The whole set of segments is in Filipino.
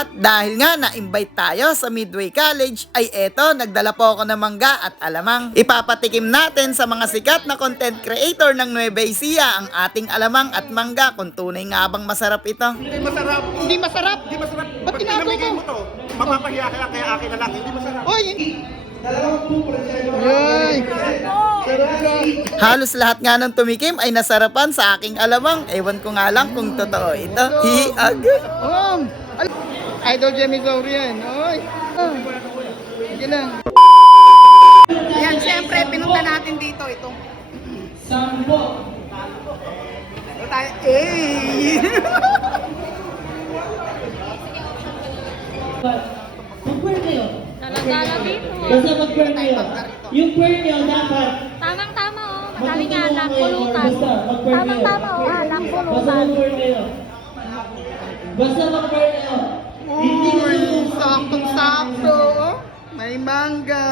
At dahil nga na-invite tayo sa Midway College, ay eto, nagdala po ako ng mangga at alamang. Ipapatikim natin sa mga sikat na content creator ng Nueva Ecija ang ating alamang at mangga kung tunay nga bang masarap ito. Hindi masarap. Hindi masarap? Hindi masarap. Ba't tinago pinamigay mo? mo to? Mapapahiya ka lang kaya akin na lang. Hindi masarap. Oy! Yay! Halos lahat nga ng tumikim ay nasarapan sa aking alamang. Ewan ko nga lang kung totoo ito. Hiagay! Idol Jemmy Zorian. Oy! Sige lang. Yan, siyempre, pinunta natin dito ito. Sampo. Ito tayo. Eh! Mag-burn kayo. Dala-dala dito. Basta mag-burn kayo. Yung burn nyo dapat. Tamang-tama oh. Madaming alak, pulutan. Basta mag-burn kayo. Tamang-tama oh. Alak, Basta pulutan. mag-burn kayo. Basta mag-burn kayo. Uy, saktong-sakto. May mangga.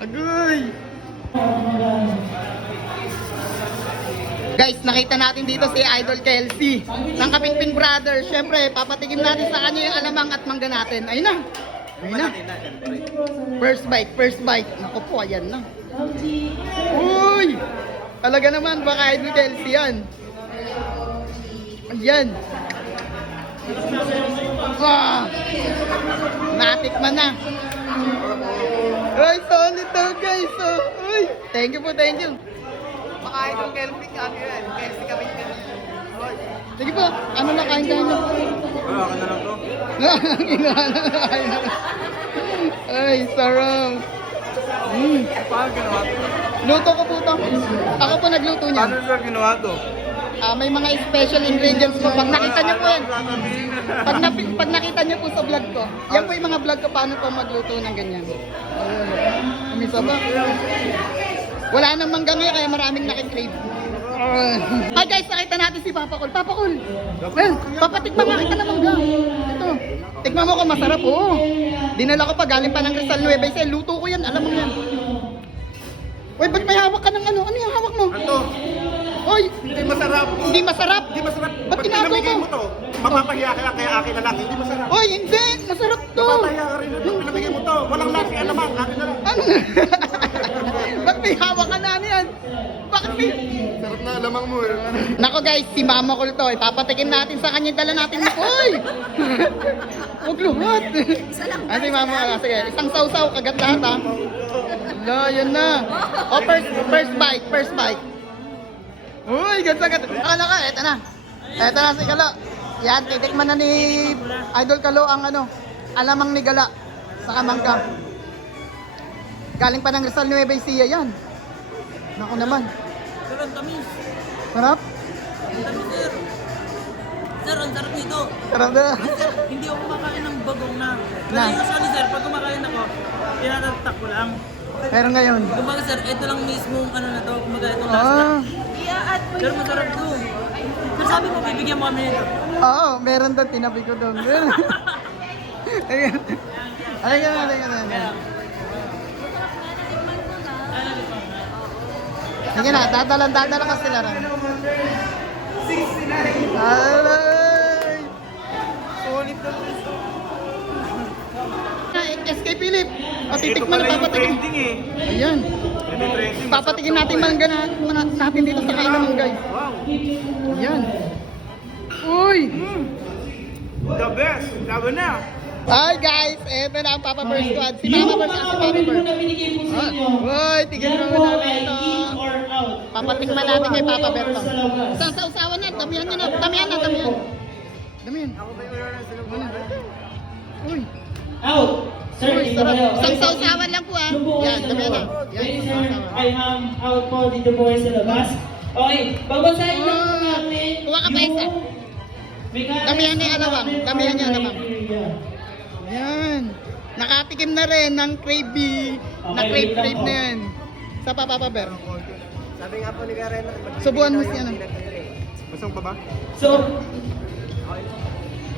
Agoy. Guys, nakita natin dito si Idol Kelsey ng Kapingping Brothers. Siyempre, papatigim natin sa kanya yung alamang at mangga natin. Ayun na. Ayun na. First bite, first bite. Naku po, ayan na. Uy! Talaga naman, baka Idol Kelsey yan. Ayan. Wow! Natikman na. Uy, solid daw guys. Uy, thank you po, thank you. Baka Idol Kelsey, ano yan? Kelsey kami. Sige po, ano na kain na? Wala ka na lang to. Ginawa na kain na. Ay, sarap. Paano ginawa to? Luto ko po to. Ako po nagluto niya. Paano sir ginawa to? May mga special ingredients po. Pag nakita niyo po yan. Pag nakita niyo po sa vlog ko. Yan po yung mga vlog ko paano po magluto ng ganyan. Ayun. Umisa ba? Wala nang mangga ngayon kaya maraming nakikrave. Hi guys, nakita natin si Papa Cool. Papa Cool. Papatikman nga kita ng mangga. Ito. Tikman mo kung masarap oh. Dinala ko pa galing pa ng Rizal Nueva Ecija. Luto ko yan, alam mo yan. Uy, ba't may hawak ka ng ano? Ano yung hawak mo? Ito. Oy, Hindi masarap. hindi masarap. Hindi masarap. Ba't tinago pinamigay mo? mo to? Mapapahiya ka lang kaya akin na lang. Hindi masarap. Oy, hindi. Masarap to. Mapapahiya ka rin. Pinamigay mo to. Walang laki alamang. Akin na lang. Ano? Ba't may hawak ka na ano yan? Bakit may... Sarap na alamang mo eh. Nako guys, si Mama Cool to. Ipapatikim natin sa kanya. Dala natin. Oy! Huwag luhat. Si Mama. Sige, isang sausaw. Kagat lahat ha. Wala, yan na. Oh, first bite. First bite. Uy, ganda-ganda. Akala ka, eto na. Eto na si Gala. Yan, titikman na ni Idol Kalo ang ano, alamang ni Gala sa kamangka. Galing pa ng Rizal Nueva Ecija yan. Naku naman. Sir, ang tamis. Sarap? Ang tamis, sir. Sir, ang sarap nito. Sarap na. Sir, hindi ako kumakain ng bagong na. Na? Kasi usually, sir, pag kumakain ako, tinatatak ko lang. Pero ngayon. Kumbaga, sir, ito lang mismo ano na to. Kumbaga, itong last na. Sir, masarap to. Sir, sabi mo, bibigyan mo kami nito. Oo, meron doon. Tinabi ko doon. Halika na. Sige na, dadala ka sila rin. 69. Alay! Solid na SK Philip. Titikman na papatikim. Ayan. Papatikim natin mangga natin dito sa kainan guys. Wow. Ayan. Uy! The best. Sabi na. Hi guys, eto na ang Papa Bear Squad. Si Mama Bear at si Papa Bear. na binigay po sa inyo. Uy, tigil Yan mo po na ay rito. in or out. Papatikman natin kay Papa Bear to. Sa labas. Isang sausawan na, damihan nyo na. Damihan. Damihan. Uy. Out. Sir, Uy, dito sarap. kayo. Isang sausawan lang po ah. Doon po kayo Yan, sa damihan na. labas. Yan, Okay, isang sir. sausawan. I am out po. Dito po kayo sa labas. Okay, babasahin lang po Oh, natin. kuha ka pa isa. mechanics Damihan niya yung alawang. natin Damihan niya yung for alawang. criteria. Ayan. Nakatikim na rin ng crave na crave na yan. Sa Papa Bear. Sabi nga po ni Karen. Subuhan mo siya na. Masang pa ba? So,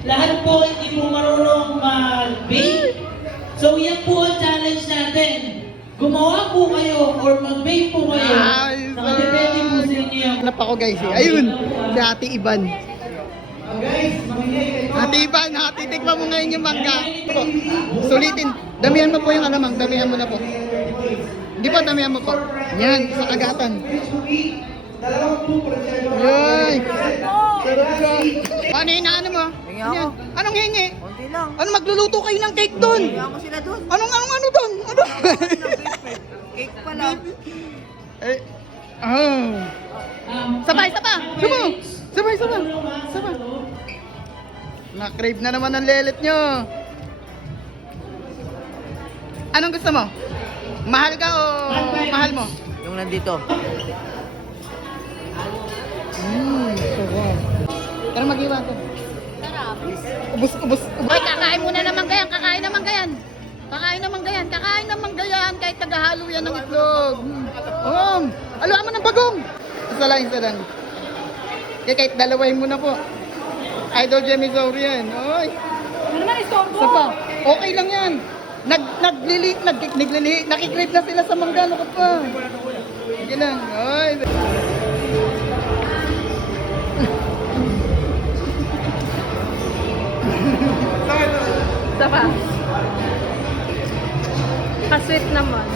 lahat po hindi po marunong mag-bake. So, yan po ang challenge natin. Gumawa po kayo or mag-bake po kayo. Ay, Nakadepende po sa inyo yan. Hanap ako guys eh. Ayun, si Ate Iban. Atiban, titikman mo ngayon yung mangga. Po, sulitin. Damihan mo po yung alamang, damihan mo na po. Di ba, damihan mo po. Yan, sa agatan. Yay! Sarap ka. Ano yung inaano mo? Hingi Ano yan? ako. Anong hingi? Konti lang. Ano magluluto kayo ng cake doon? Kaya mo sila doon. Anong doon? Ano? Cake pa lang. Eh, oh. Sabay. Sabay. Na-crave na naman ang lelet nyo. Anong gusto mo? Mahal ka o mahal mo? Yung nandito. Sarap. Tara mag-iwan ko. Sarap. Ubus. Hoy, kakain muna naman gayan. Kakain naman gayan. Kahit tagahalo yan ng itlog. Aluan mo ng bagong. Isa lang. Kahit dalawahin mo na po. Idol Jemmy Zauri yan. Oy. Ano naman, istorbo? Isa pa. Okay lang yan. Nakikrave na sila sa mangga. Ano ka pa? Sige lang. Oy. Isa pa. Kasweet naman.